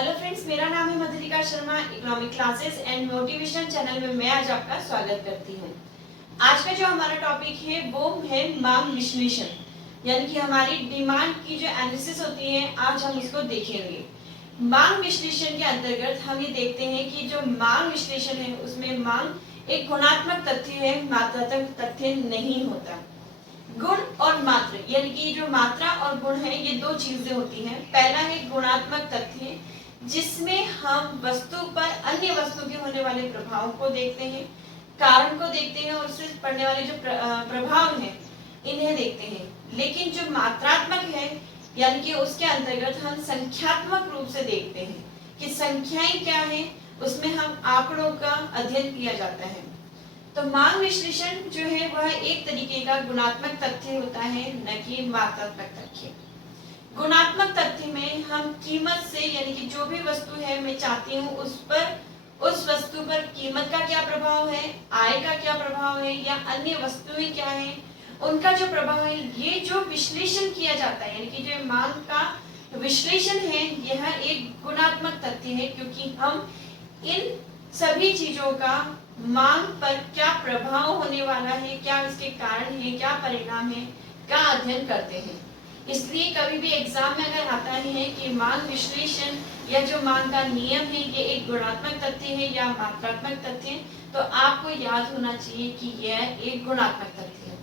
Hello friends, मेरा नाम है मधुरिका Sharma. Economic classes and motivation channel में मैं आज आपका स्वागत करती हूँ। आज का जो हमारा टॉपिक है वो है मांग विश्लेषण, यानी कि हमारी डिमांड की जो एनालिसिस होती है आज हम उसको देखेंगे। मांग विश्लेषण के अंतर्गत हम ये देखते हैं कि जो मांग विश्लेषण है उसमें मांग एक गुणात्मक तथ्य है, मात्रात्मक तथ्य नहीं होता। गुण और मात्रा, यानी कि जो मात्रा और गुण है ये दो चीजें होती हैं। पहला है गुणात्मक तथ्य, जिसमें हम वस्तु पर अन्य वस्तु के होने वाले प्रभाव को देखते हैं, कारण को देखते हैं और उससे पड़ने वाले जो प्रभाव हैं इन्हें देखते हैं। लेकिन जो मात्रात्मक है, यानी कि उसके अंतर्गत हम संख्यात्मक रूप से देखते हैं कि संख्याएं क्या है, उसमें हम आंकड़ों का अध्ययन किया जाता है। तो मांग विश्लेषण जो है वह एक तरीके का गुणात्मक तथ्य होता है, न कि मात्रात्मक तथ्य। गुणात्मक तथ्य में हम कीमत से, यानी कि जो भी वस्तु है मैं चाहती हूँ उस वस्तु पर कीमत का क्या प्रभाव है, आय का क्या प्रभाव है या अन्य वस्तुएं क्या है उनका जो प्रभाव है, ये जो विश्लेषण किया जाता है, यानी कि जो मांग का विश्लेषण है यह एक गुणात्मक तथ्य है, क्योंकि हम इन सभी चीजों का मांग पर क्या प्रभाव होने वाला है, क्या इसके कारण है, क्या परिणाम है का अध्ययन करते हैं। इसलिए कभी भी एग्जाम में अगर आता है कि मांग विश्लेषण या जो मांग का नियम है ये एक गुणात्मक तथ्य है या मात्रात्मक तथ्य है, तो आपको याद होना चाहिए कि यह एक गुणात्मक तथ्य है।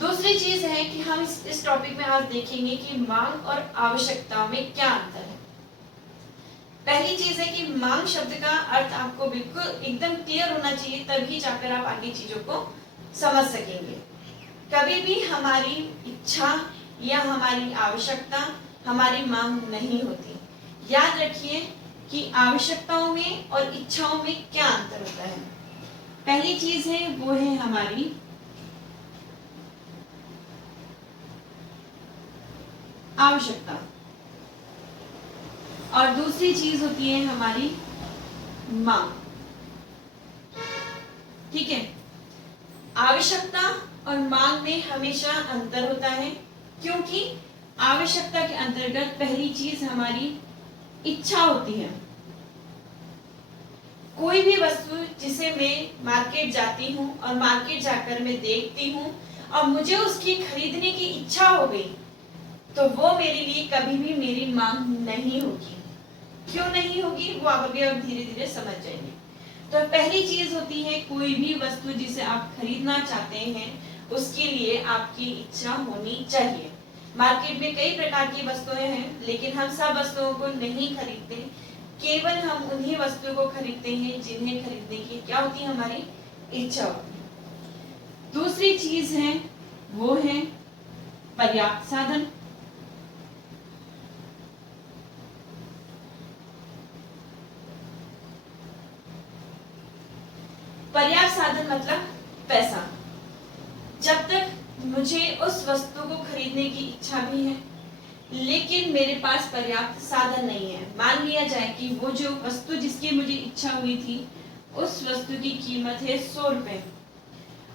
दूसरी चीज है कि हम इस टॉपिक में आज देखेंगे कि मांग और आवश्यकता में क्या अंतर है। पहली चीज है कि मांग शब्द का अर्थ आपको बिल्कुल एकदम क्लियर होना चाहिए, तभी जाकर आप आगे चीजों को समझ सकेंगे। कभी भी हमारी इच्छा या हमारी आवश्यकता हमारी मांग नहीं होती। याद रखिए कि आवश्यकताओं में और इच्छाओं में क्या अंतर होता है। पहली चीज है वो है हमारी आवश्यकता और दूसरी चीज होती है हमारी मांग। ठीक है, आवश्यकता और मांग में हमेशा अंतर होता है, क्योंकि आवश्यकता के अंतर्गत पहली चीज हमारी इच्छा होती है। कोई भी वस्तु जिसे मैं मार्केट जाती हूँ और मार्केट जाकर मैं देखती हूँ और मुझे उसकी खरीदने की इच्छा हो गई, तो वो मेरे लिए कभी भी मेरी मांग नहीं होगी। क्यों नहीं होगी वो आप अभी अब धीरे धीरे समझ जाएंगे। तो पहली चीज होती है कोई भी वस्तु जिसे आप खरीदना चाहते हैं उसके लिए आपकी इच्छा होनी चाहिए। मार्केट में कई प्रकार की वस्तुएं हैं, लेकिन हम सब वस्तुओं को नहीं खरीदते, केवल हम उन्हीं वस्तुओं को खरीदते हैं जिन्हें खरीदने की क्या होती है, हमारी इच्छा होती है। दूसरी चीज है वो है पर्याप्त साधन। पर्याप्त साधन मतलब पैसा। जब तक मुझे उस वस्तु को खरीदने की इच्छा भी है लेकिन मेरे पास पर्याप्त साधन नहीं है, मान लिया जाए कि वो जो वस्तु जिसकी मुझे इच्छा हुई थी उस वस्तु की कीमत है 100 रुपए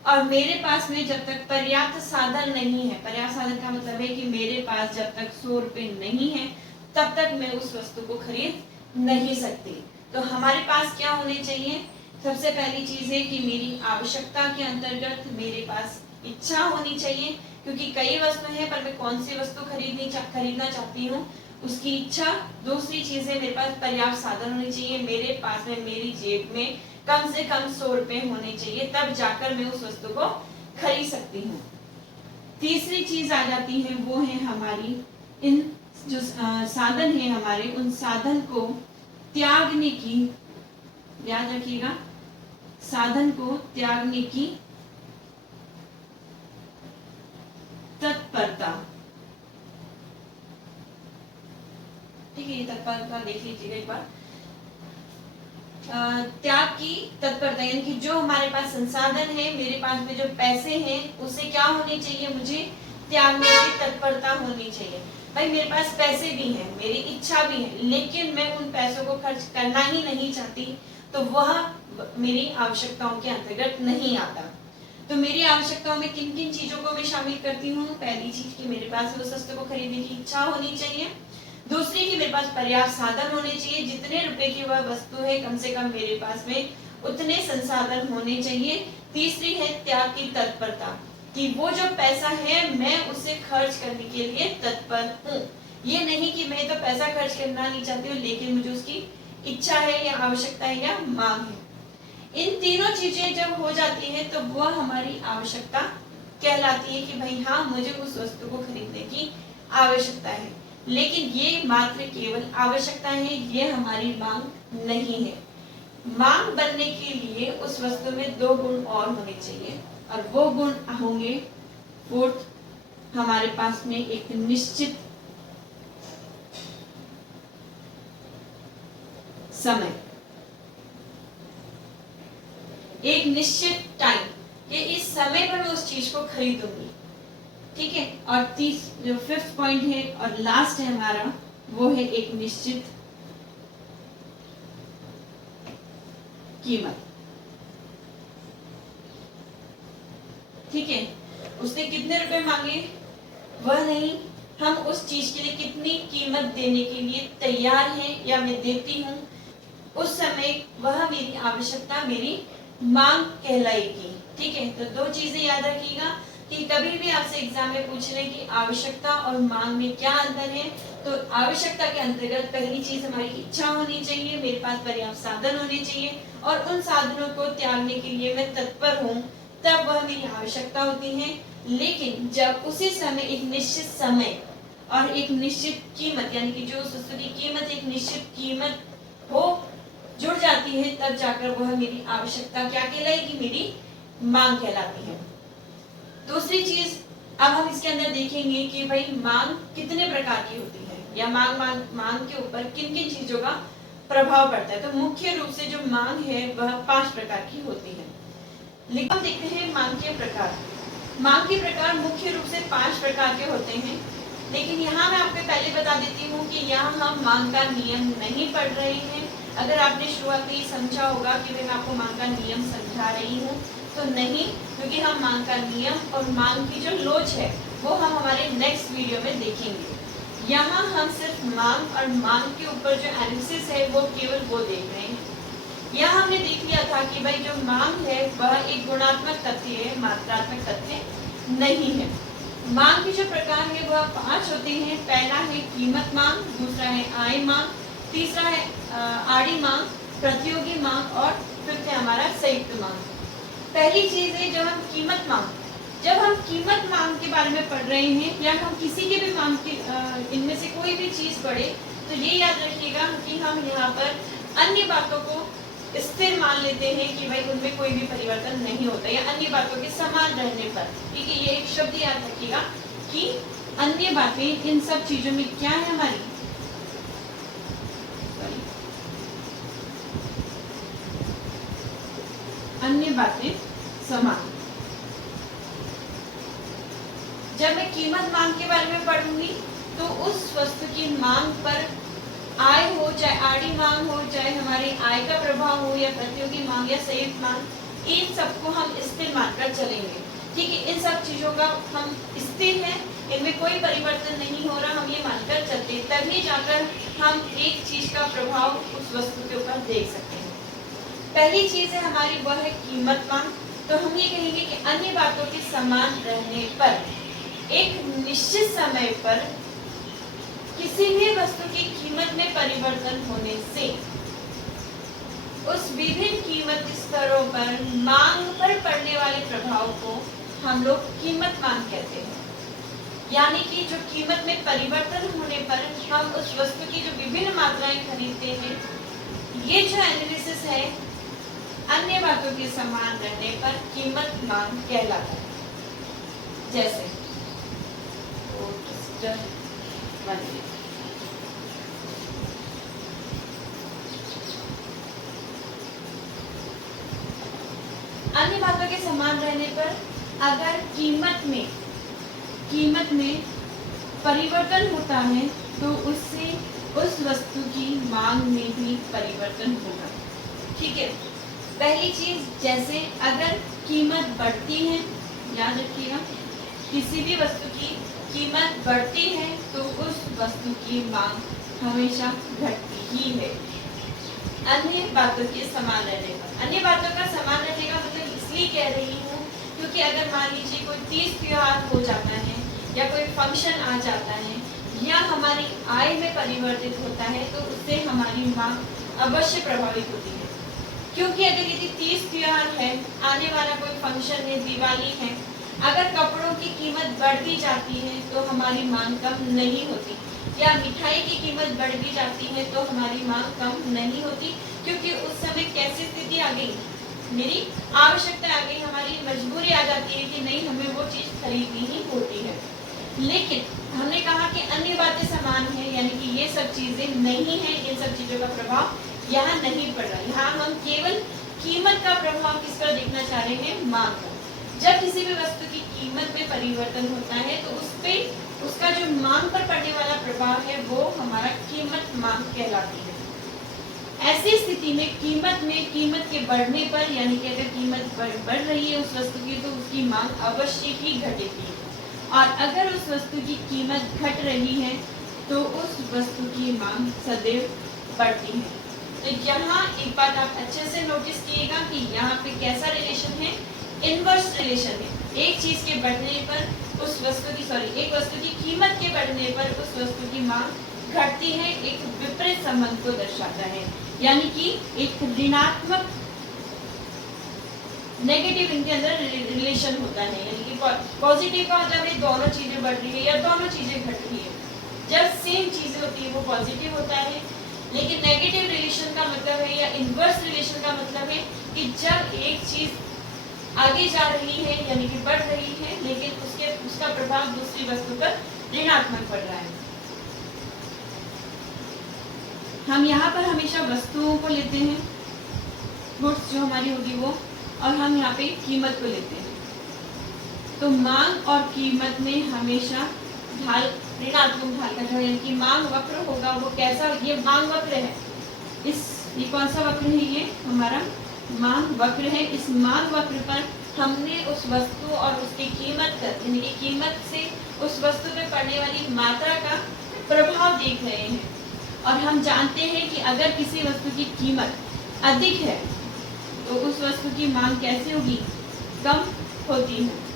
और मेरे पास में जब तक पर्याप्त साधन नहीं है, पर्याप्त साधन का मतलब है कि मेरे पास जब तक 100 रुपए नहीं है तब तक मैं उस वस्तु को खरीद नहीं सकती। तो हमारे पास क्या होने चाहिए, सबसे पहली चीज है कि मेरी आवश्यकता के अंतर्गत मेरे पास इच्छा होनी चाहिए, क्योंकि कई वस्तु है पर मैं कौन सी वस्तु खरीदना चाहती हूँ उसकी इच्छा। दूसरी चीज है मेरे पास पर्याप्त साधन होने चाहिए, मेरे पास में मेरी जेब में कम से कम 100 रुपए होने चाहिए, तब जाकर मैं उस वस्तु को खरीद सकती हूँ। तीसरी चीज आ जाती है वो है हमारी इन जो साधन है हमारे, उन साधन को त्यागने की, याद रखिएगा, साधन को त्यागने की तत्परता। ठीक है, ये तत्परता देख लीजिएगा एक बार। त्याग की तत्परता, यानी कि जो हमारे पास संसाधन है, मेरे पास में जो पैसे हैं उसे क्या होनी चाहिए, मुझे त्यागने की तत्परता होनी चाहिए। भाई मेरे पास पैसे भी हैं, मेरी इच्छा भी है, लेकिन मैं उन पैसों को खर्च करना ही नहीं चाहती, तो वह मेरी आवश्यकताओं के अंतर्गत नहीं आता। तो मेरी आवश्यकताओं में किन किन चीजों को मैं शामिल करती हूँ। पहली चीज कि मेरे पास उस वस्तु को खरीदने की इच्छा होनी चाहिए। दूसरी कि मेरे पास पर्याप्त साधन होने चाहिए, जितने रुपए की वह वस्तु है कम से कम मेरे पास में उतने संसाधन होने चाहिए। तीसरी है त्याग की तत्परता, कि वो जो पैसा है मैं उसे खर्च करने के लिए तत्पर हूँ। ये नहीं कि मैं तो पैसा खर्च करना नहीं चाहती हूँ लेकिन मुझे उसकी इच्छा है या आवश्यकता है या मांग है। इन तीनों चीजें जब हो जाती है तो वह हमारी आवश्यकता कहलाती है कि भाई हाँ मुझे उस वस्तु को खरीदने की आवश्यकता है। लेकिन ये मात्र केवल आवश्यकता है, ये हमारी मांग नहीं है। मांग बनने के लिए उस वस्तु में दो गुण और होने चाहिए और वो गुण होंगे फोर्थ, हमारे पास में एक निश्चित समय, एक निश्चित टाइम, कि इस समय पर मैं उस चीज को खरीदूंगी। ठीक है। और जो फिफ्थ पॉइंट है और लास्ट है हमारा, वो है एक निश्चित कीमत। ठीक है। उसने कितने रुपए मांगे वह नहीं, हम उस चीज के लिए कितनी कीमत देने के लिए तैयार हैं या मैं देती हूँ, उस समय वह मेरी आवश्यकता, मेरी मांग कहलाएगी। ठीक है। तो दो चीजें याद रखिएगा कि कभी भी आपसे एग्जाम में पूछ रहे कि आवश्यकता और मांग में क्या अंतर है, तो आवश्यकता के अंतर्गत पहली चीज हमारी इच्छा होनी चाहिए, मेरे पास पर्याप्त साधन होने चाहिए और उन साधनों को त्यागने के लिए मैं तत्पर हूँ, तब वह मेरी आवश्यकता होती है। लेकिन जब उसी समय एक निश्चित समय और एक निश्चित कीमत, यानी कि जो उस वस्तु की कीमत एक निश्चित कीमत हो जुड़ जाती है, तब जाकर वह मेरी आवश्यकता क्या कहलाएगी, मेरी मांग कहलाती है। दूसरी चीज अब हम इसके अंदर देखेंगे कि भाई मांग कितने प्रकार की होती है या मांग के ऊपर किन किन चीजों का प्रभाव पड़ता है। तो मुख्य रूप से जो मांग है वह 5 प्रकार की होती है। लेकिन देखते हैं मांग के प्रकार। मांग के प्रकार मुख्य रूप से 5 प्रकार के होते हैं, लेकिन यहाँ मैं आपको पहले बता देती हूँ कि यहाँ हम मांग का नियम नहीं पढ़ रहे हैं। अगर आपने शुरुआत में समझा होगा कि मैं आपको मांग का नियम समझा रही हूँ, तो नहीं, क्योंकि हम मांग का नियम और मांग की जो लोच है वो हम हमारे नेक्स्ट वीडियो में देखेंगे। यहाँ हम सिर्फ मांग और मांग के ऊपर जो एनालिसिस है वो केवल वो देख रहे हैं। यहाँ हमने देख लिया था कि भाई जो मांग है वह एक गुणात्मक तथ्य है, मात्रात्मक तथ्य नहीं है। मांग के जो प्रकार है वह 5 होते हैं। पहला है कीमत मांग, दूसरा है आय मांग, तीसरा है आड़ी मांग, प्रतियोगी मांग और फिफ्थ है हमारा संयुक्त मांग। पहली चीज है जब हम कीमत मांग, जब हम कीमत मांग के बारे में पढ़ रहे हैं या हम किसी के भी मांग की इनमें से कोई भी चीज पढ़े, तो ये याद रखिएगा कि हम यहाँ पर अन्य बातों को स्थिर मान लेते हैं कि भाई उनमें कोई भी परिवर्तन नहीं होता, या अन्य बातों के समान रहने पर। ठीक है। ये एक शब्द याद रखिएगा कि अन्य बातें, इन सब चीजों में क्या है हमारी, अन्य बातें समान। जब मैं कीमत मांग के बारे में पढ़ूंगी तो उस वस्तु की मांग पर आय हो, चाहे आड़ी मांग हो, चाहे हमारी आय का प्रभाव हो, या प्रतियोगी मांग या संयुक्त मांग, इन सबको हम स्थिर मानकर चलेंगे। ठीक है। इन सब चीजों का हम स्थिर है, इनमें कोई परिवर्तन नहीं हो रहा, हम ये मानकर चलते हैं, तभी जाकर हम एक चीज का प्रभाव उस वस्तु के ऊपर देख सकते हैं। पहली चीज है हमारी वह है कीमत मांग। तो हम ये कहेंगे कि अन्य बातों के समान रहने पर एक निश्चित समय पर किसी भी वस्तु की कीमत में परिवर्तन होने से उस विभिन्न कीमत स्तरों पर मांग पर पड़ने वाले प्रभाव को हम लोग कीमत मांग कहते हैं। यानी कि जो कीमत में परिवर्तन होने पर हम उस वस्तु की जो विभिन्न मात्राएं खरीदते हैं, ये जो एनालिसिस है अन्य बातों के समान रहने पर कीमत मांग कहलाता है। जैसे अन्य बातों के समान रहने पर अगर कीमत में परिवर्तन होता है तो उससे उस वस्तु की मांग में भी परिवर्तन होगा। ठीक है। पहली चीज, जैसे अगर कीमत बढ़ती है, याद रखिएगा किसी भी वस्तु की कीमत बढ़ती है तो उस वस्तु की मांग हमेशा घटती ही है अन्य बातों के समान रहने पर। अन्य बातों का समान रहने का मतलब इसलिए कह रही हूँ क्योंकि अगर मान लीजिए कोई तीज त्योहार हो जाता है या कोई फंक्शन आ जाता है या हमारी आय में परिवर्तित होता है तो उससे हमारी मांग अवश्य प्रभावित होती है। क्योंकि अगर यदि तीज त्योहार है, आने वाला कोई फंक्शन है, दिवाली है, अगर कपड़ों की कीमत बढ़ती जाती है तो हमारी मांग कम नहीं होती, या मिठाई की कीमत बढ़ती जाती है तो हमारी मांग कम नहीं होती। क्योंकि उस समय कैसी स्थिति आ गई, मेरी आवश्यकता आ गई, हमारी मजबूरी आ जाती है कि नहीं हमें वो चीज खरीदनी ही होती है। लेकिन हमने कहा कि अन्य बातें समान है, यानी कि ये सब चीजें नहीं है, इन सब चीजों का प्रभाव यहाँ नहीं पड़ रहा। यहाँ हम केवल कीमत का प्रभाव किस पर देखना चाह रहे हैं, मांग का। जब किसी भी वस्तु की कीमत में परिवर्तन होता है तो उस पे उसका जो मांग पर पड़ने वाला प्रभाव है वो हमारा कीमत मांग कहलाती है। ऐसी स्थिति में कीमत के बढ़ने पर, यानी कि अगर कीमत बढ़ रही है उस वस्तु की तो उसकी मांग अवश्य ही घटेगी, और अगर उस वस्तु की कीमत घट रही है तो उस वस्तु की मांग सदैव बढ़ती है। तो यहाँ एक बात आप अच्छे से नोटिस कीजिएगा कि यहाँ पे कैसा रिलेशन है, इनवर्स रिलेशन है। एक चीज के बढ़ने पर उस वस्तु की एक वस्तु की कीमत के बढ़ने पर उस वस्तु की मांग घटती है, एक विपरीत संबंध को दर्शाता है, यानी कि एक ऋणात्मक नेगेटिव इनके अंदर रिलेशन होता है। यानी कि पॉजिटिव का मतलब है दोनों चीजें बढ़ रही है या दोनों चीजें घट रही है। जब सेम चीजें होती है वो पॉजिटिव होता है, लेकिन नेगेटिव रिलेशन का मतलब है या इनवर्स रिलेशन का मतलब है कि जब एक चीज आगे जा रही है यानी कि बढ़ रही है, लेकिन उसका प्रभाव दूसरी वस्तु पर ऋणात्मक पड़ रहा है। हम यहाँ पर हमेशा वस्तुओं को लेते हैं, गुड्स जो हमारी होगी वो, और हम यहाँ पे कीमत को लेते हैं। तो मांग और कीमत में हमेशा ढाल, ऋणात्मक ढाल का जो, यानी कि मांग वक्र होगा वो कैसा, ये मांग वक्र है। ये कौन सा वक्र है, ये हमारा मांग वक्र है। इस मांग वक्र पर हमने उस वस्तु और उसकी कीमत यानी कि कीमत से उस वस्तु पे पड़ने वाली मात्रा का प्रभाव देख रहे हैं, और हम जानते हैं कि अगर किसी वस्तु की कीमत अधिक है तो उस वस्तु की मांग कैसे होगी, कम होती है।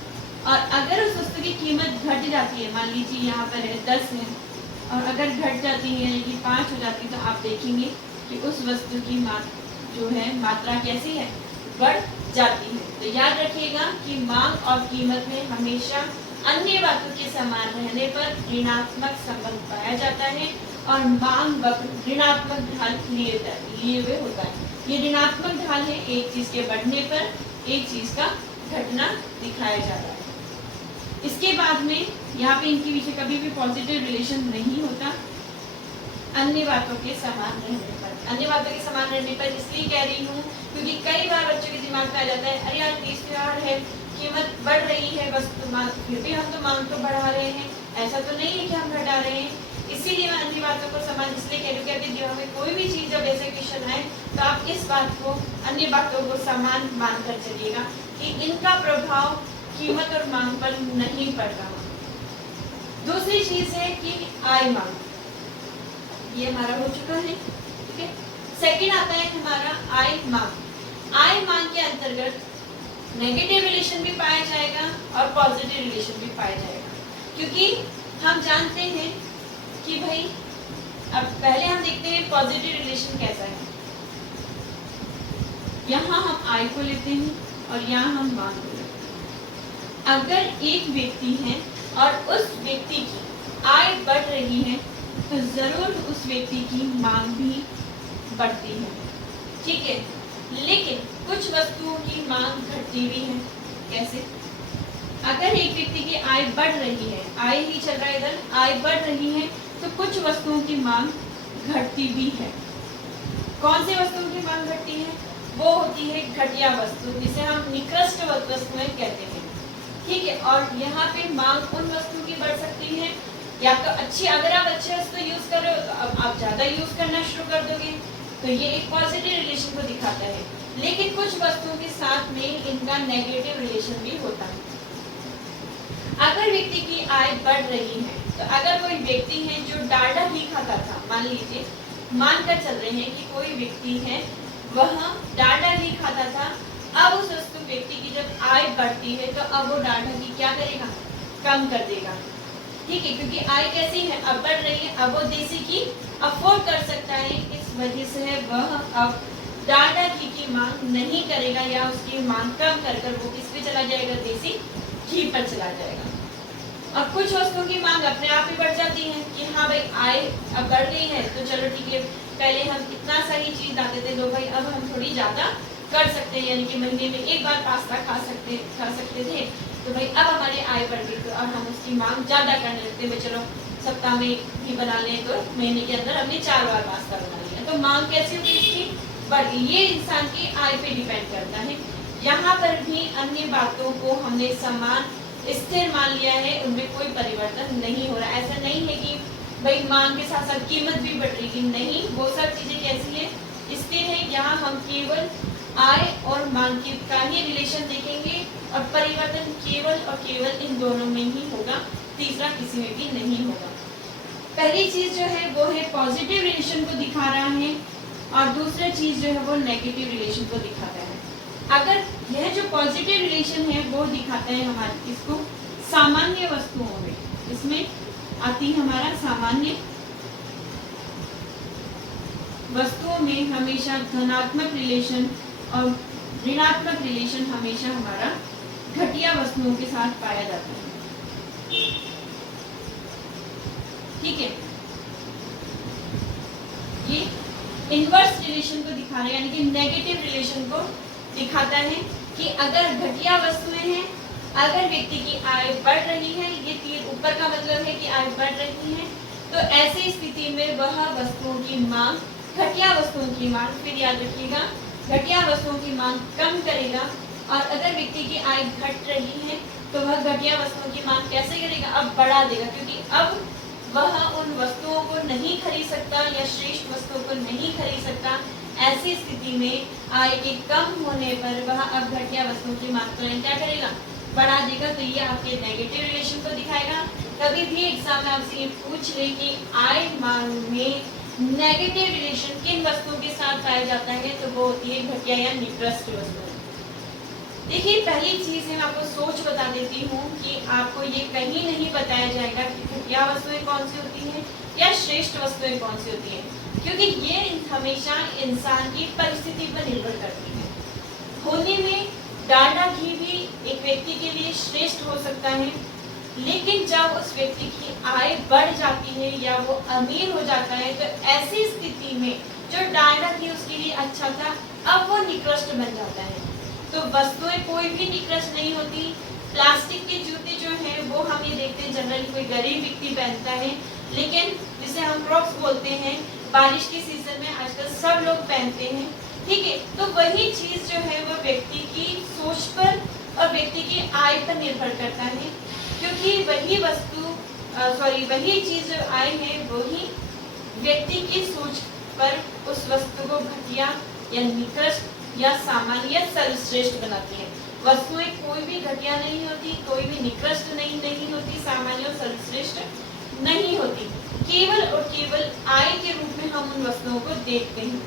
और अगर उस वस्तु की कीमत घट जाती है, मान लीजिए यहाँ पर है 10 है, और अगर घट जाती है यानी कि 5 हो जाती है, तो आप देखेंगे कि उस वस्तु की जो है मात्रा कैसी है, बढ़ जाती है। तो याद रखिएगा कि मांग और कीमत में हमेशा अन्य बातों के समान रहने पर ऋणात्मक संबंध पाया जाता है, और मांग वक्र ऋणात्मक ढाल लिए हुए होता है। ये ऋणात्मक ढाल है, एक चीज के बढ़ने पर एक चीज का घटना दिखाया जा रहा है। इसके बाद में यहाँ पे इनके पीछे कभी भी पॉजिटिव रिलेशन नहीं होता अन्य बातों के समान रहने पर। अन्य बातों के समान रहने पर इसलिए कह रही हूँ क्योंकि कई बार बच्चों के दिमाग में आ जाता है, अरे यार तीज त्योहार है, कीमत बढ़ रही है, बस फिर भी हम तो मांग तो बढ़ा रहे हैं, ऐसा तो नहीं है कि हम घटा रहे हैं। इसीलिए मैं अन्य बातों को समान इसलिए कह रही हूँ कि अभी दिमाग में कोई भी चीज जब ऐसे क्वेश्चन आए तो आप इस बात को, अन्य बातों को समान मानकर चलिएगा कि इनका प्रभाव कीमत और मांग पर नहीं पड़ रहा। दूसरी चीज है कि आय मांग, ये हमारा हो चुका है, ठीक है। सेकंड आता है हमारा आय मांग। आय मांग के अंतर्गत नेगेटिव रिलेशन भी पाया जाएगा और पॉजिटिव रिलेशन भी पाया जाएगा, क्योंकि हम जानते हैं कि भाई, अब पहले हम देखते हैं पॉजिटिव रिलेशन कैसा है। यहाँ हम आय को लेते हैं और यहाँ हम मांग को लेते हैं। अगर एक व्यक्ति है और उस व्यक्ति की आय बढ़ रही है तो जरूर उस व्यक्ति की मांग भी बढ़ती है, ठीक है। लेकिन कुछ वस्तुओं की मांग घटती भी है। कैसे? अगर एक व्यक्ति की आय बढ़ रही है, आय ही चल रहा है इधर, आय बढ़ रही है, तो कुछ वस्तुओं की मांग घटती भी है। कौन सी वस्तुओं की मांग घटती है? वो होती है घटिया वस्तु, जिसे हम निकृष्ट वस्तुएं कहते हैं, ठीक है। और यहाँ पे मांग उन वस्तुओं की बढ़ सकती है, या तो अच्छी, अगर आप अच्छे वस्तु यूज कर रहे हो तो अब आप ज्यादा यूज करना शुरू कर दोगे, तो ये एक पॉजिटिव रिलेशन को दिखाता है। लेकिन कुछ वस्तुओं के साथ में इनका नेगेटिव रिलेशन भी होता है। अगर व्यक्ति की आय बढ़ रही है तो तो अगर कोई व्यक्ति है जो डालडा घी खाता था, मान लीजिए, मानकर चल रहे हैं कि कोई व्यक्ति है वह डालडा घी खाता था, अब उस वस्तु व्यक्ति की जब आय बढ़ती है तो अब वो डालडा घी क्या करेगा, कम कर देगा। ठीक है, क्योंकि आय कैसी है, अब बढ़ रही है, अब वो देसी घी अफोर्ड कर सकता है, इस वजह से वह अब डालडा घी की मांग नहीं करेगा या उसकी मांग कम कर कर वो किस पे चला जाएगा, देसी घी पर चला जाएगा। अब कुछ वस्तुओं की मांग अपने आप ही बढ़ जाती है कि हाँ भाई आय अब बढ़ रही है तो चलो ठीक है, पहले हम इतना सारी चीज लाते थे, लो भाई अब हम थोड़ी ज्यादा कर सकते हैं, यानी कि महीने में एक बार पास्ता खा सकते थे, तो भाई अब हमारी आय बढ़ गई तो अब हम उसकी मांग ज्यादा करने लगते हैं, चलो सप्ताह में भी बना लें तो महीने के अंदर हमने 4 बार पास्ता बना लिया, तो मांग कैसी होगी इसकी, बढ़ गई। ये इंसान की आय पे डिपेंड करता है। यहाँ पर भी अन्य बातों को हमने समान स्थिर मान लिया है, उनमें कोई परिवर्तन नहीं हो रहा। ऐसा नहीं है कि भाई मांग के साथ साथ कीमत भी बढ़ रही है, नहीं, वो सब चीजें कैसी है, स्थिर है। यहाँ हम केवल आय और मांग का ही रिलेशन देखेंगे और परिवर्तन केवल और केवल इन दोनों में ही होगा, तीसरा किसी में भी नहीं होगा। पहली चीज जो है वो है पॉजिटिव रिलेशन को दिखा रहा है और दूसरी चीज जो है वो नेगेटिव रिलेशन को दिखाता है। अगर यह जो पॉजिटिव रिलेशन है वो दिखाता है हमारे इसको सामान्य वस्तुओं में, इसमें आती है हमारा सामान्य वस्तुओं में हमेशा धनात्मक रिलेशन और ऋणात्मक रिलेशन हमेशा हमारा घटिया वस्तुओं के साथ पाया जाता है। ठीक है, ये इनवर्स रिलेशन को दिखा रहा है, यानी कि नेगेटिव रिलेशन को दिखाता है कि अगर घटिया वस्तुएं हैं, अगर व्यक्ति की आय बढ़ रही है, ये तीर ऊपर का मतलब है कि आय बढ़ रही है, तो ऐसी स्थिति में वह वस्तुओं की मांग, घटिया वस्तुओं की मांग, फिर याद रखिएगा, घटिया वस्तुओं की मांग कम करेगा। और अगर व्यक्ति की आय घट रही है तो वह घटिया वस्तुओं की मांग कैसे करेगा, अब बढ़ा देगा, क्योंकि अब वह उन वस्तुओं को नहीं खरीद सकता या श्रेष्ठ वस्तुओं को नहीं खरीद सकता। ऐसी स्थिति में आय के कम होने पर वह अब घटिया वस्तुओं की मात्रा क्या करेगा, बढ़ा देगा। तो ये आपके नेगेटिव रिलेशन को दिखाएगा। कभी भी एग्जाम में आपसे ये पूछ ले कि आय मांग में नेगेटिव रिलेशन किन वस्तुओं के साथ पाया जाता है, तो वो होती है घटिया या निकृष्ट वस्तुएं। देखिए, पहली चीज है, मैं आपको सोच बता देती हूँ कि आपको ये कहीं नहीं बताया जाएगा कि घटिया वस्तुएं कौन सी होती हैं या श्रेष्ठ वस्तुएं कौन सी होती हैं, क्योंकि ये हमेशा इंसान की परिस्थिति पर निर्भर करती है। होने में डालडा घी भी एक व्यक्ति के लिए श्रेष्ठ हो सकता है, लेकिन जब उस व्यक्ति की आय बढ़ जाती है या वो अमीर हो जाता है, तो ऐसी स्थिति में जो डालडा घी उसके लिए अच्छा था, अब वो निकृष्ट बन जाता है। तो वस्तुएं कोई भी निकृष्ट नहीं होती। प्लास्टिक के जूते जो हैं वो हम ये देखते हैं जनरली कोई गरीब व्यक्ति पहनता है, लेकिन जिसे हम क्रॉक्स बोलते हैं, बारिश के सीजन में आजकल सब लोग पहनते हैं। ठीक है, तो वही चीज जो है वो व्यक्ति की सोच पर और व्यक्ति की आय पर निर्भर करता है, क्योंकि वही वही चीज जो आय है वही व्यक्ति की सोच पर उस वस्तु को घटिया या निकृष्ट या सामान्य या सर्वश्रेष्ठ बनाती है। वस्तुएं कोई भी घटिया नहीं होती, कोई भी निकृष्ट नहीं होती, सामान्य और सर्वश्रेष्ठ नहीं होती। केवल और केवल आय के रूप में हम उन वस्तुओं को देखते हैं।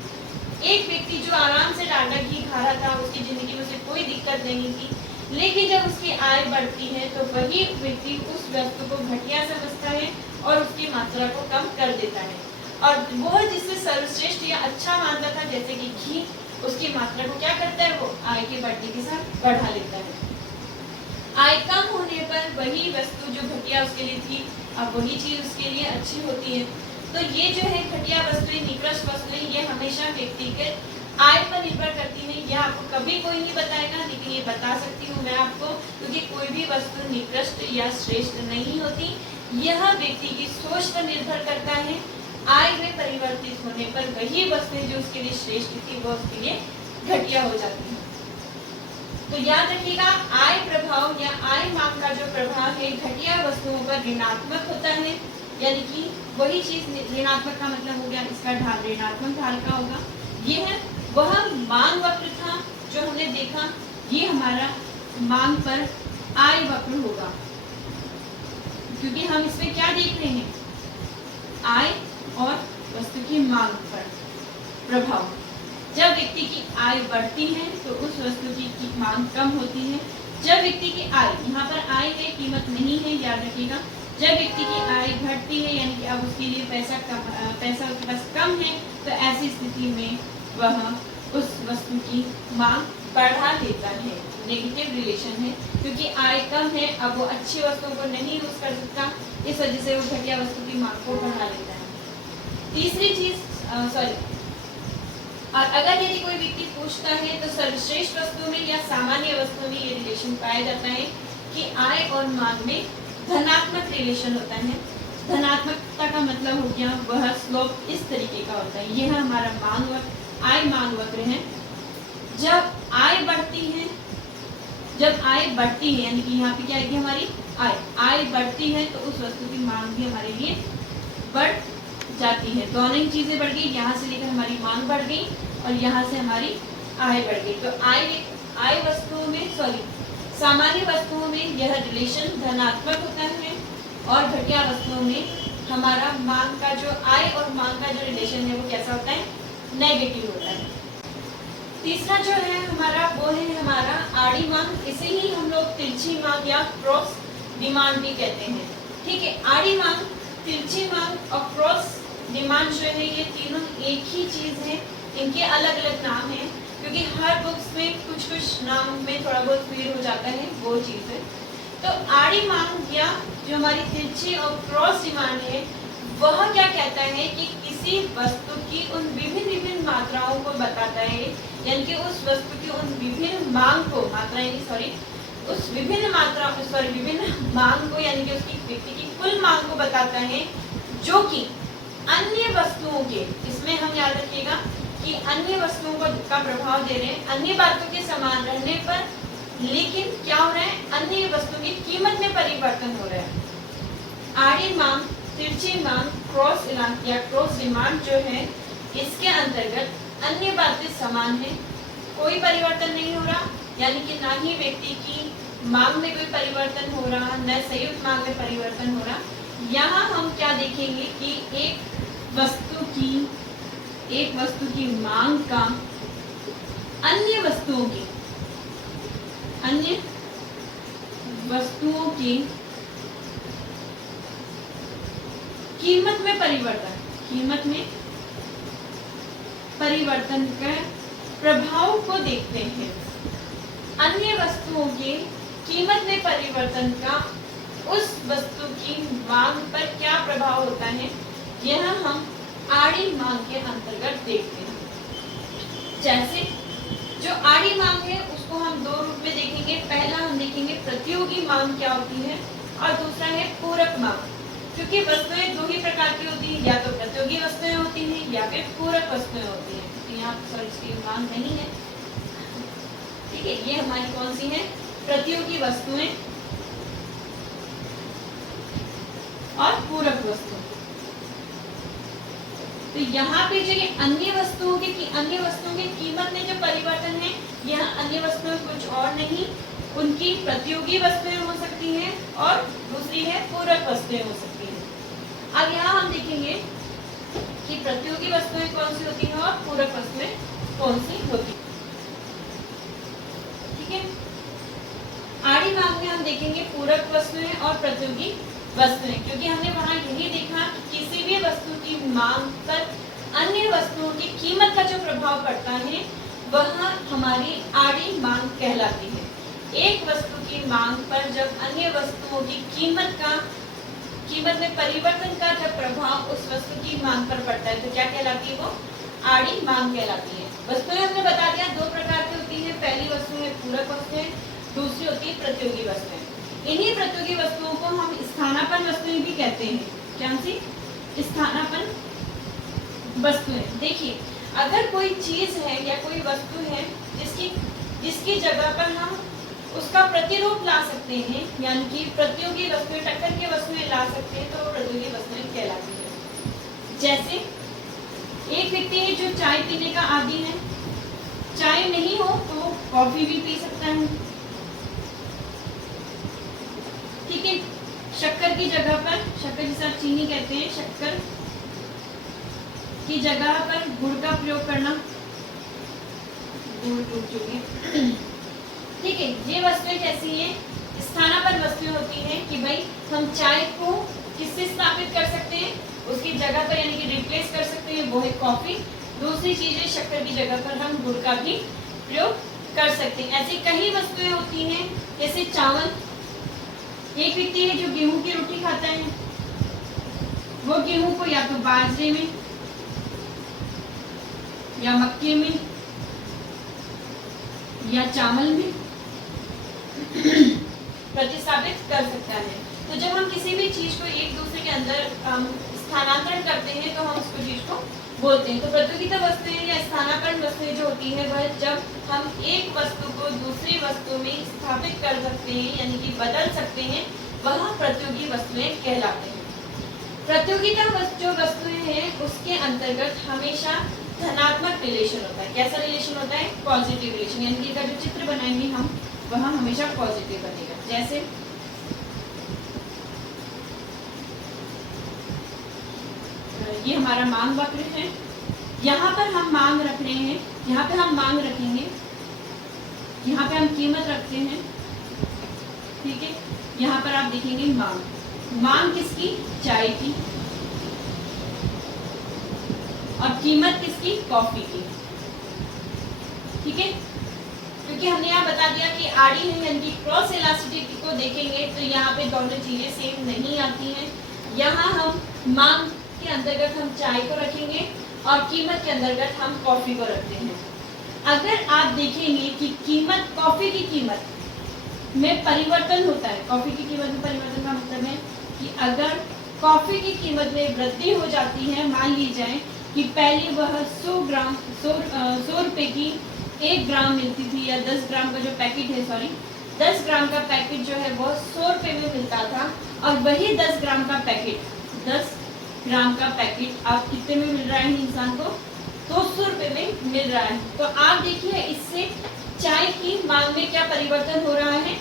एक व्यक्ति जो आराम से डालडा घी खा रहा था, उसकी जिंदगी में उसे कोई दिक्कत नहीं थी, लेकिन जब उसकी आय बढ़ती है तो वही व्यक्ति उस वस्तु को घटिया समझता है और उसकी मात्रा को कम कर देता है। और वो जिससे सर्वश्रेष्ठ या अच्छा मानता था, जैसे कि घी, उसकी मात्रा को क्या करता है, वो आय के बढ़ने के साथ बढ़ा लेता है। आय कम होने पर वही वस्तु जो घटिया उसके लिए थी, अब वही चीज उसके लिए अच्छी होती है। तो ये जो है घटिया वस्तुएं, निकृष्ट वस्तुएं, ये हमेशा व्यक्तिगत आय पर निर्भर करती है। यह आपको कभी कोई नहीं बताएगा, लेकिन ये बता सकती हूँ मैं आपको, क्योंकि कोई भी वस्तु निकृष्ट या श्रेष्ठ नहीं होती। यह व्यक्ति की सोच पर निर्भर करता है। आय में परिवर्तित होने पर वही वस्तुएं जो उसके लिए श्रेष्ठ थी वो उसके लिए घटिया हो जाती है। तो याद रखिएगा, आय प्रभाव या आय मांग का जो प्रभाव है घटिया वस्तुओं पर ऋणात्मक होता है, यानी कि वही चीज ऋणात्मक का मतलब हो गया, इसका ढाल ऋणात्मक ढाल का होगा। ये है वह मांग वक्र था जो हमने देखा, ये हमारा मांग पर आय वक्र होगा। क्योंकि हम इसमें क्या देख रहे हैं, आय और वस्तु की मांग पर प्रभाव। जब व्यक्ति की आय बढ़ती है तो उस वस्तु की मांग कम होती है। जब व्यक्ति की आय, यहाँ पर आय है, कीमत नहीं है, याद रखिएगा। जब व्यक्ति की आय घटती है यानी कि अब उसके लिए पैसा उसके पास कम है, तो ऐसी स्थिति में वह उस वस्तु की मांग बढ़ा देता है। नेगेटिव रिलेशन है, क्योंकि आय कम है, अब वो अच्छी वस्तुओं को नहीं यूज कर सकता, इस वजह से वो घटिया वस्तु की मांग को बढ़ा देता है। तीसरी चीज और अगर यदि कोई व्यक्ति पूछता है तो सर्वश्रेष्ठ वस्तु में या सामान्य वस्तु में ये रिलेशन पाया जाता है कि आय और मांग में धनात्मक रिलेशन होता है। धनात्मकता का मतलब हो गया वह स्लोप इस तरीके का होता है। यह हमारा मांग वक्र, आय मांग वक्र है। जब आय बढ़ती है, यानी कि यहाँ पे क्या है कि हमारी आय बढ़ती है तो उस वस्तु की मांग भी हमारे लिए बढ़ जाती है। दोनों ही चीजें बढ़ गई, यहाँ से लेकर हमारी मांग बढ़ गई और यहाँ से हमारी आय बढ़ गई। तो आय वस्तुओं में सामान्य वस्तुओं में यह रिलेशन धनात्मक होता है और घटिया वस्तुओं में हमारा मांग का जो आय और मांग का जो रिलेशन है वो कैसा होता है, नेगेटिव होता है। तीसरा जो है हमारा वो है हमारा आड़ी मांग। इसे ही हम लोग तिरछी मांग या क्रॉस डिमांड भी कहते हैं। ठीक है, आड़ी मांग, तिरछी मांग और क्रॉस डिमांड जो है ये तीनों एक ही चीज है। इनके अलग अलग नाम हैं, क्योंकि हर बुक्स में कुछ नाम में थोड़ा बहुत फेर हो जाता है, वो चीज है। तो आड़ी मांग या जो हमारी तिरछी और क्रॉस डिमांड है वह क्या कहता है कि किसी वस्तु की उन विभिन्न मात्राओं को बताता है, यानी कि उस वस्तु की उन विभिन्न मांग को उस विभिन्न मांग को, यानी कि उसकी व्यक्ति की कुल मांग को बताता है, जो कि अन्य वस्तुओं के, इसमें हम याद रखिएगा कि अन्य वस्तुओं का प्रभाव दे रहे हैं अन्य बातों के समान रहने पर, लेकिन क्या हो रहा है, अन्य वस्तु की कीमत में परिवर्तन हो रहा है। आड़ी मांग, तिरछी मांग, क्रॉस डिमांड जो है इसके अंतर्गत अन्य बातें समान है, कोई परिवर्तन नहीं हो रहा, यानी कि ना ही व्यक्ति की मांग में कोई परिवर्तन हो रहा, न संयुक्त मांग में परिवर्तन हो रहा। यहाँ हम क्या देखेंगे कि एक वस्तु की मांग का अन्य वस्तुओं की कीमत में परिवर्तन के प्रभाव को देखते हैं। अन्य वस्तुओं के कीमत में परिवर्तन का उस वस्तु की मांग पर क्या प्रभाव होता है, यह हम आड़ी मांग के अंतर्गत देखते हैं। जैसे जो आड़ी मांग है उसको हम दो रूप में देखेंगे। पहला हम देखेंगे प्रतियोगी मांग क्या होती है और दूसरा है पूरक मांग। क्योंकि वस्तुएं दो ही प्रकार की होती है, या तो प्रतियोगी वस्तुएं होती हैं या फिर पूरक वस्तुएं होती हैं। तो यहाँ इसकी मांग नहीं है, ठीक है। ये हमारी कौन सी है, प्रतियोगी वस्तुएं और पूरक वस्तु। तो यहाँ पे जो ये अन्य वस्तुओं की कीमत में जो परिवर्तन है, यह अन्य वस्तुएं कुछ और नहीं, उनकी प्रतियोगी वस्तुएं हो सकती हैं और दूसरी है पूरक वस्तुएं हो सकती हैं। अब यहाँ हम देखेंगे कि प्रतियोगी वस्तुएं कौन सी होती हैं और पूरक वस्तुएं कौन सी होती हैं, ठीक है। आड़ी मांग में हम देखेंगे पूरक वस्तुएं और प्रतियोगी वस्तुएं, क्योंकि हमने वहां यही देखा कि किसी भी वस्तु की मांग पर अन्य वस्तुओं की कीमत का जो प्रभाव पड़ता है वह हमारी आड़ी मांग कहलाती है। एक वस्तु की मांग पर जब अन्य वस्तुओं की कीमत में परिवर्तन का जब प्रभाव उस वस्तु की मांग पर पड़ता है तो क्या कहलाती है, वो आड़ी मांग कहलाती है। वस्तुएं हमने बता दिया दो प्रकार की होती है, पहली वस्तु है पूरक वस्तुएं, दूसरी होती है प्रतियोगी वस्तुएं। इन्हीं प्रतियोगी वस्तुओं को हम स्थानापन्न वस्तुएं भी कहते हैं। क्या सी स्थानापन्न वस्तुएं। देखिए, अगर कोई चीज है या कोई वस्तु है जिसकी जगह पर हम उसका प्रतिरूप ला सकते हैं, यानी कि प्रतियोगी वस्तुएं, टक्कर की वस्तुएं ला सकते हैं, तो वो प्रतियोगी वस्तुएं कहलाती है। जैसे एक व्यक्ति है जो चाय पीने का आदी है, चाय नहीं हो तो वो कॉफी भी पी सकता है, ठीक है। शक्कर की जगह जिसे आप चीनी कहते हैं, शक्कर की जगह पर गुड़ का प्रयोग करना। गुड़ टूट चुकी है, ठीक है। ये वस्तुएं कैसी हैं? स्थानापन्न वस्तुएं होती हैं कि भाई हम चाय को किससे स्थापित कर सकते हैं, उसकी जगह पर यानी कि रिप्लेस कर सकते हैं, वो है कॉफी। दूसरी चीज है शक्कर की जगह पर हम गुड़ का भी प्रयोग कर सकते हैं। ऐसी कई वस्तुएं होती हैं, जैसे चावल। एक व्यक्ति है जो गेहूं की रोटी खाता है, वो गेहूं को या तो बाजरे में या मक्के में या चावल में प्रतिस्थापित कर सकता है। तो जब हम किसी भी चीज को एक दूसरे के अंदर स्थानांतरण करते हैं तो हम उसको चीज को बोलते हैं। तो प्रतियोगिता वस्तुएं या स्थानापन्न वस्तुएं जो होती है वह जब हम एक वस्तु को दूसरी वस्तु में स्थापित कर सकते हैं यानी कि बदल सकते हैं, वह प्रतियोगी वस्तुएं कहलाते हैं। प्रतियोगिता जो वस्तुएं हैं उसके अंतर्गत हमेशा धनात्मक रिलेशन होता है। कैसा रिलेशन होता है? पॉजिटिव रिलेशन, यानी कि जो चित्र बनाएंगे हम वह हमेशा पॉजिटिव बनेगा। जैसे ये हमारा मांग वक्र है, यहाँ पर हम मांग रख रहे हैं, यहाँ पे हम मांग रखेंगे, यहाँ पे हम कीमत रखते हैं, ठीक है। यहाँ पर आप देखेंगे मांग, मांग किसकी? चाय की, और कीमत किसकी? कॉफी की, ठीक है। क्योंकि हमने यहाँ बता दिया कि आड़ी है यानी कि क्रॉस इलास्टिसिटी को देखेंगे तो यहाँ पे दोनों चीजें सेम नहीं आती हैं। यहाँ हम मांग के अंतर्गत हम चाय को रखेंगे और कीमत के अंतर्गत हम कॉफी को रखते हैं। अगर आप देखेंगे कि कीमत, कॉफी की कीमत में परिवर्तन होता है, कॉफी की कीमत में परिवर्तन का मतलब है कि अगर कॉफी की कीमत में वृद्धि हो जाती है, मान ली जाए कि पहले वह 100 रुपए की 1 ग्राम मिलती थी, या 10 ग्राम का जो पैकेट है, 10 ग्राम का पैकेट जो है वो 100 रुपए में मिलता था, और वही 10 ग्राम का पैकेट, 10 ग्राम का पैकेट आप कितने में मिल रहा है इंसान को? 200 रुपए में मिल रहा है। तो आप देखिए इससे चाय की मांग में क्या परिवर्तन हो रहा है?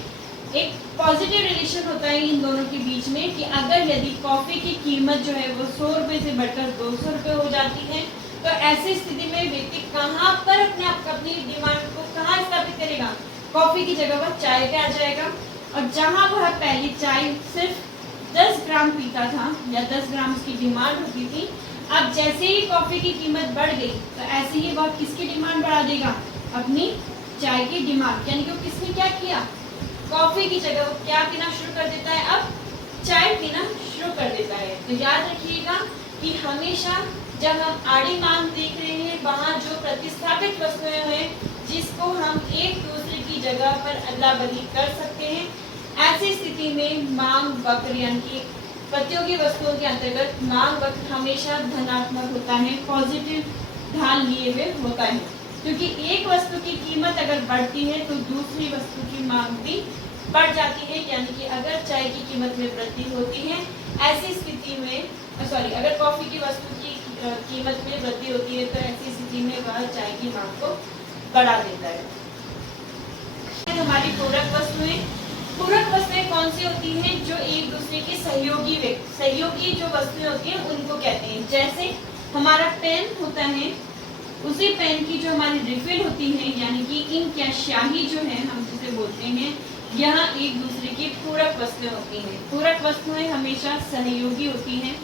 एक पॉजिटिव रिलेशन होता है इन दोनों के बीच में कि अगर यदि कॉफी की कीमत जो है वो 100 रुपए से बढ़कर 200 रुपए हो जाती है, तो ऐसी स्थिति में व्यक्ति कहाँ पर अपनी डिमांड को कहाँ स्थापित करेगा? कॉफी की जगह पर चाय पे आ जाएगा। और जहाँ वह पहले चाय सिर्फ 10 ग्राम पीता था या 10 ग्राम उसकी डिमांड होती थी, अब जैसे ही कॉफी की कीमत बढ़ गई तो ऐसे ही वह किसकी डिमांड बढ़ा देगा? अपनी चाय की डिमांड। यानी कि किसने क्या किया? कॉफी की जगह वो क्या पीना शुरू कर देता है? अब चाय पीना शुरू कर देता है। तो याद रखिएगा कि हमेशा जब हम आड़ी मांग देख रहे हैं, वहाँ जो प्रतिस्थापित वस्तुएं हैं जिसको हम एक दूसरे की जगह पर अदला बदली कर सकते हैं, ऐसी स्थिति में मांग वक्र यानी कि प्रतियोगी वस्तुओं के अंतर्गत मांग वक्र हमेशा धनात्मक होता है, पॉजिटिव ढाल लिए हुए होता है। क्योंकि एक वस्तु की कीमत अगर बढ़ती है तो दूसरी वस्तु की मांग भी बढ़ जाती है। यानी कि अगर चाय की कीमत में वृद्धि होती है, ऐसी स्थिति में अगर कॉफी की वस्तु की कीमत में वृद्धि होती है तो ऐसी स्थिति में वह चाय की मांग को बढ़ा देता है। हमारी पूरक वस्तुएं, पूरक वस्तुएं कौन सी होती हैं? जो एक दूसरे के सहयोगी जो वस्तुएं होती हैं उनको कहते हैं। जैसे हमारा पेन होता है, उसी पेन की जो हमारी रिफिल होती है यानी कि इंक या स्याही जो है हम जिसे बोलते हैं, यह एक दूसरे की पूरक वस्तुएं होती हैं। पूरक वस्तुएं हमेशा सहयोगी होती हैं,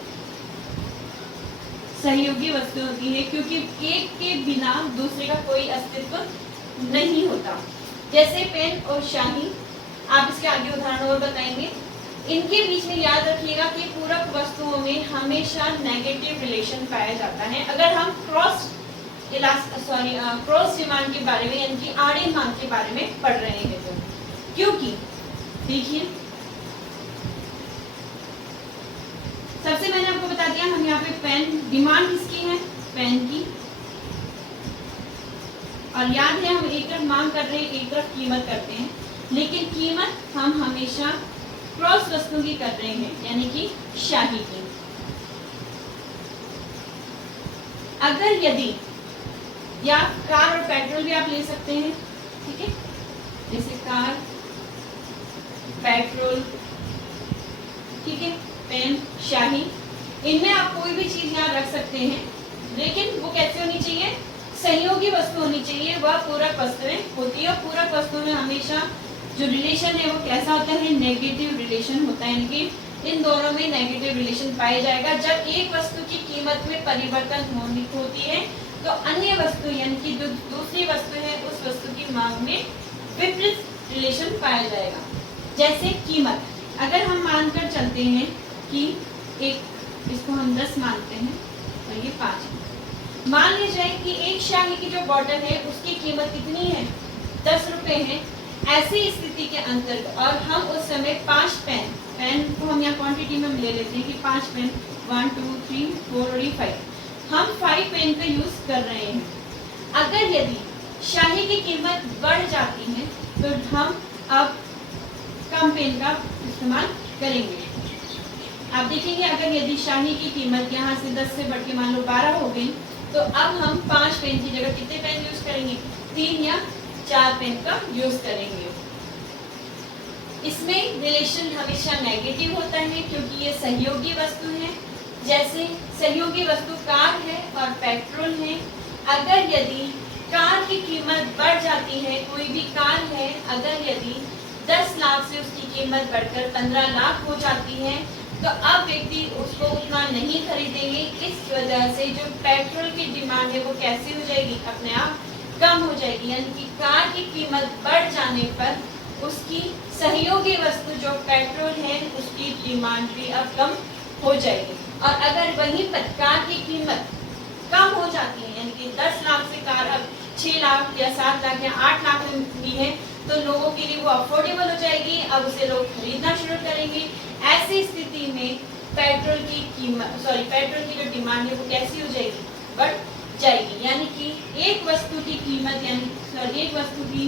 सहयोगी वस्तुएं होती है क्योंकि एक के बिना दूसरे का कोई अस्तित्व नहीं होता। जैसे पेन और स्याही, आप इसके आगे उदाहरण और बताएंगे। इनके बीच में याद रखिएगा कि पूरक वस्तुओं में हमेशा नेगेटिव रिलेशन पाया जाता है। अगर हम क्रॉस डिमांड के बारे में यानी कि आड़ी मांग के बारे में पढ़ रहे हैं तो, क्योंकि देखिए सबसे मैंने आपको बता दिया, हम यहाँ पे पेन, डिमांड किसकी है? पेन की। और याद है हम एक तरफ मांग कर रहे हैं, एक तरफ कीमत करते हैं, लेकिन कीमत हम हमेशा क्रॉस वस्तु की कर रहे हैं यानी कि स्याही की। अगर यदि या कार और पेट्रोल भी आप ले सकते हैं, ठीक है, जैसे कार, पेट्रोल, ठीक है, पेन, स्याही, इनमें आप कोई भी चीज यहाँ रख सकते हैं, लेकिन वो कैसे होनी चाहिए, सहयोगी वस्तु होनी चाहिए, वह पूरक वस्तुएं होती है। और पूरक वस्तु में हमेशा जो रिलेशन है वो कैसा होता है, नेगेटिव रिलेशन होता है, इनकी इन दोनों में नेगेटिव रिलेशन पाया जाएगा। जब एक वस्तु की कीमत में परिवर्तन होती है तो अन्य वस्तु यानी कि जो दूसरी वस्तु है उस वस्तु की मांग में विपरीत रिलेशन पाया जाएगा। जैसे कीमत, अगर हम मानकर चलते हैं कि इसको हम 10 मानते हैं और ये 5 है, मान लीजिए कि एक स्याही की जो बॉटल है उसकी कीमत कितनी है, 10 रुपए है। ऐसी स्थिति के अंतर्गत और हम उस समय 5 पेन को हम यहाँ क्वांटिटी में ले लेते हैं कि 5 पेन 1 2 3 4 और 5, हम 5 पेन का यूज कर रहे हैं। अगर यदि स्याही की कीमत बढ़ जाती है तो हम अब कम पेन का इस्तेमाल करेंगे। आप देखेंगे अगर यदि स्याही की कीमत यहाँ से 10 से बढ़ के मान लो 12 हो गई तो अब हम 5 पेन की जगह कितने पेन यूज करेंगे, 3 या 4 पेन का यूज करेंगे। इसमें रिलेशन हमेशा नेगेटिव होता है क्योंकि ये सहयोगी वस्तु है। जैसे सहयोगी वस्तु कार है और पेट्रोल है। अगर यदि कार की कीमत बढ़ जाती है, कोई भी कार है, अगर यदि 10 लाख से उसकी कीमत बढ़कर 15 लाख हो जाती है तो अब व्यक्ति उसको उतना नहीं खरीदेंगे। इस वजह से जो पेट्रोल की डिमांड है वो कैसी हो जाएगी, अपने आप कम हो जाएगी। यानी कि कार की कीमत बढ़ जाने पर उसकी सहयोगी वस्तु जो पेट्रोल है उसकी डिमांड भी अब कम हो जाएगी। और अगर वहीं पर कार की कीमत कम हो जाती है, यानी कि 10 लाख से कार अब 6 लाख या 7 लाख या 8 लाख में भी है तो लोगों के लिए वो अफोर्डेबल हो जाएगी, अब उसे लोग खरीदना शुरू करेंगे। ऐसी स्थिति में पेट्रोल की जो डिमांड है वो कैसी हो जाएगी, बढ़ जाएगी। यानी कि एक वस्तु की कीमत एक वस्तु की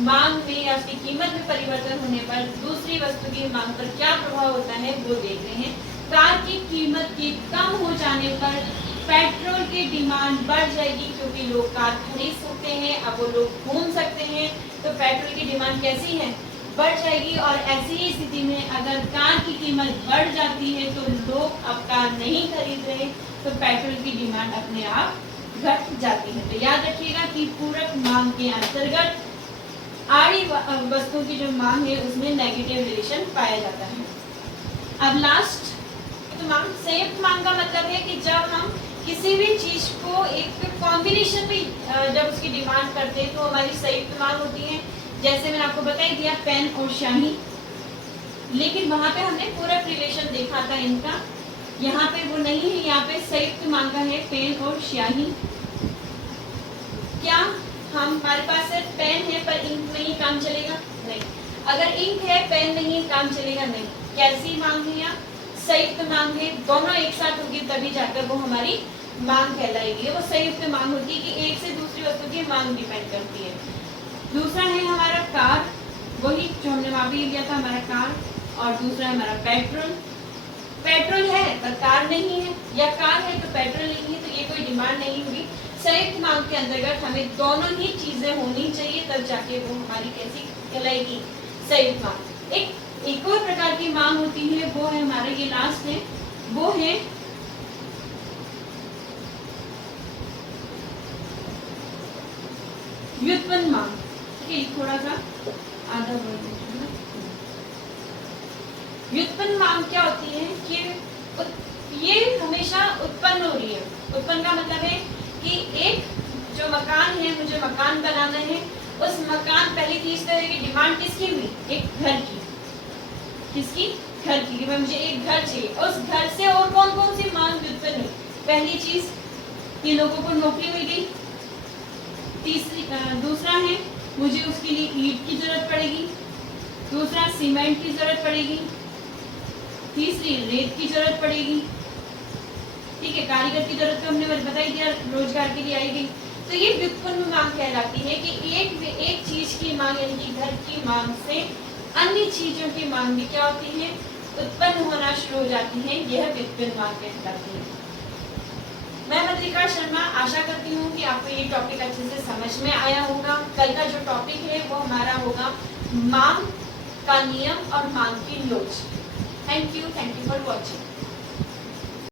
मांग में या उसकी कीमत में परिवर्तन होने पर दूसरी वस्तु की मांग पर क्या प्रभाव होता है वो देख रहे हैं। कार की कीमत के कम हो जाने पर पेट्रोल की डिमांड बढ़ जाएगी क्योंकि लोग कार खरीद सकते हैं, अब वो लोग घूम सकते हैं, तो पेट्रोल की डिमांड कैसी है, बढ़ जाएगी। और ऐसी ही स्थिति में अगर कार की कीमत बढ़ जाती है तो लोग अब कार नहीं खरीद रहे तो पेट्रोल की डिमांड अपने आप घट जाती है। तो याद रखिएगा कि पूरक मांग के अंतर्गत आड़ी वस्तुओं की जो मांग है उसमें नेगेटिव रिलेशन पाया जाता है। अब लास्ट मांग, संयुक्त मांग का मतलब है कि जब हम किसी भी चीज को एक कॉम्बिनेशन में जब उसकी डिमांड करते हैं तो हमारी संयुक्त मांग होती है। जैसे मैंने आपको बता ही दिया पेन और स्याही, लेकिन वहां पे हमने पूरक रिलेशन देखा था इनका, यहाँ पे वो नहीं है, यहाँ पे संयुक्त मांग का है पेन और स्याही। क्या हमारे पास सिर्फ पेन है पर इंक नहीं काम चलेगा, नहीं। अगर इंक है पेन नहीं है काम चलेगा, नहीं। कैसी मांग है, यहाँ संयुक्त मांग है, दोनों एक साथ होगी तभी जाकर वो हमारी मांग कहलाएगी। वो संयुक्त मांग होती है कि एक से दूसरी वस्तु की मांग डिपेंड करती है। दूसरा है हमारा कार, वही जो हमने वहां भी लिया था हमारा कार। और दूसरा है हमारा पेट्रोल, पेट्रोल है पर कार नहीं है, या कार है तो पेट्रोल नहीं है, तो ये कोई डिमांड नहीं होगी। संयुक्त मांग के अंतर्गत हमें दोनों ही चीजें होनी चाहिए तब जाके वो हमारी कैसी कहलाएगी, संयुक्त मांग। एक और प्रकार की मांग होती है, वो है हमारे ये लास्ट है, वो है व्युत्पन्न मांग। थोड़ा सा आधा बोल, व्युत्पन्न मांग क्या होती है कि ये हमेशा उत्पन्न हो रही है। उत्पन्न का मतलब है कि एक जो मकान है, मुझे मकान बनाना है, उस मकान पहली चीज तरह की डिमांड किसकी हुई, एक घर की। किसकी, घर की, कि मुझे एक घर चाहिए। उस घर से और कौन कौन सी मांग व्युत्पन्न हुई, पहली चीज कि लोगों को नौकरी मिल गई, दूसरा है मुझे उसके लिए ईंट की जरूरत पड़ेगी, दूसरा सीमेंट की जरूरत पड़ेगी, तीसरी रेत की जरूरत पड़ेगी। ठीक है, कारीगर की जरूरत तो हमने बता ही दिया, रोजगार के लिए आई गई। तो ये व्युत्पन्न मांग कहलाती है कि एक चीज की मांग यानी कि घर की मांग से अन्य चीजों की मांग भी क्या होती है, उत्पन्न होना शुरू हो जाती है। यह व्युत्पन्न मांग कहलाती है। मैं मधुरिका शर्मा आशा करती हूँ कि आपको ये टॉपिक अच्छे से समझ में आया होगा। कल का जो टॉपिक है वो हमारा होगा मांग का नियम और मांग की लोच। Thank you for watching.